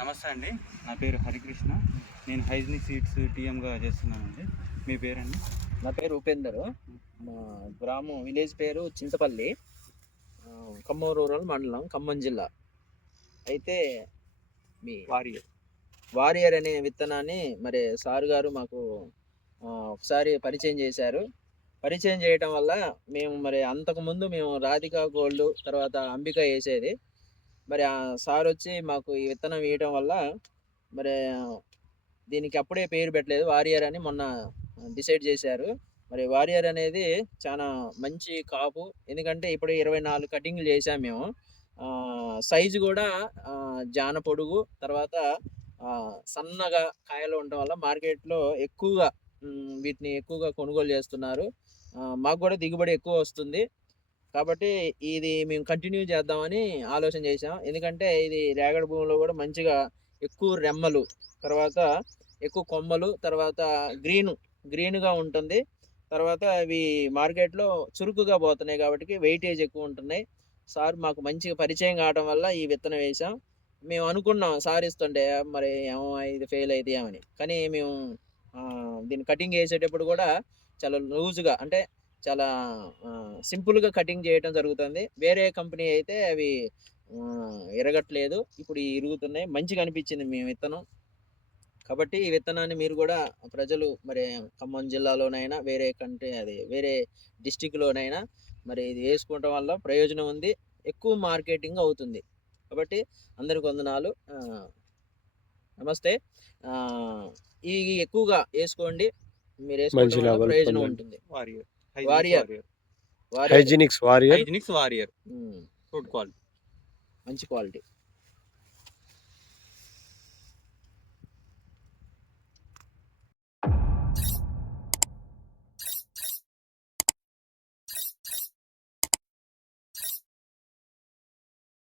నమస్తే అండి. నా పేరు హరికృష్ణ. నేను హైజినిక్ సీడ్స్ టీఎంగా చేస్తున్నానండి. మీ పేరండి? నా పేరు ఉపేందర్. మా గ్రామం విలేజ్ పేరు చింతపల్లి, ఖమ్మం రూరల్ మండలం, ఖమ్మం జిల్లా. అయితే మీ వారియర్ అనే విత్తనాన్ని మరి సార్ గారు మాకు ఒకసారి పరిచయం చేశారు. పరిచయం చేయటం వల్ల మేము మరి అంతకుముందు మేము రాధికా గోల్డ్, తర్వాత అంబిక వేసేది. మరి ఆ సార్ వచ్చి మాకు ఈ విత్తనం వేయటం వల్ల మరి దీనికి అప్పుడే పేరు పెట్టలేదు, వారియర్ అని మొన్న డిసైడ్ చేశారు. మరి వారియర్ అనేది చాలా మంచి కాపు. ఎందుకంటే ఇప్పుడు 24 కటింగ్లు చేసాం మేము. సైజు కూడా జాన పొడుగు, తర్వాత సన్నగా కాయలు ఉండటం వల్ల మార్కెట్లో ఎక్కువగా వీటిని ఎక్కువగా కొనుగోలు చేస్తున్నారు. మాకు కూడా దిగుబడి ఎక్కువ వస్తుంది. కాబట్టి ఇది మేము కంటిన్యూ చేద్దామని ఆలోచన చేసాం. ఎందుకంటే ఇది రేగడి భూమిలో కూడా మంచిగా ఎక్కువ రెమ్మలు, తర్వాత ఎక్కువ కొమ్మలు, తర్వాత గ్రీన్గా ఉంటుంది. తర్వాత అవి మార్కెట్లో చురుకుగా పోతున్నాయి కాబట్టి వెయిటేజ్ ఎక్కువ ఉంటున్నాయి. సార్ మాకు మంచిగా పరిచయం కావడం వల్ల ఈ విత్తనం వేసాం. మేము అనుకున్నాం సార్ ఇస్తుంటే మరి ఏమో ఇది ఫెయిల్ అవుతాయేమని. కానీ మేము దీన్ని కటింగ్ చేసేటప్పుడు కూడా చాలా లూజ్గా, అంటే చాలా సింపుల్గా కటింగ్ చేయడం జరుగుతుంది. వేరే కంపెనీ అయితే అవి ఇరగట్లేదు, ఇప్పుడు ఇరుగుతున్నాయి. మంచిగా అనిపించింది మేము విత్తనం. కాబట్టి ఈ విత్తనాన్ని మీరు కూడా ప్రజలు మరి ఖమ్మం జిల్లాలోనైనా వేరే డిస్టిక్లోనైనా మరి ఇది వేసుకోవటం వల్ల ప్రయోజనం ఉంది, ఎక్కువ మార్కెటింగ్ అవుతుంది. కాబట్టి అందరికి వందనాలు. నమస్తే. ఇవి ఎక్కువగా వేసుకోండి, మీరు వేసుకోవడం వల్ల ప్రయోజనం ఉంటుంది. హైజినిక్స్ వారియర్ ఫ్రూట్ క్వాలిటీ, మంచి క్వాలిటీ.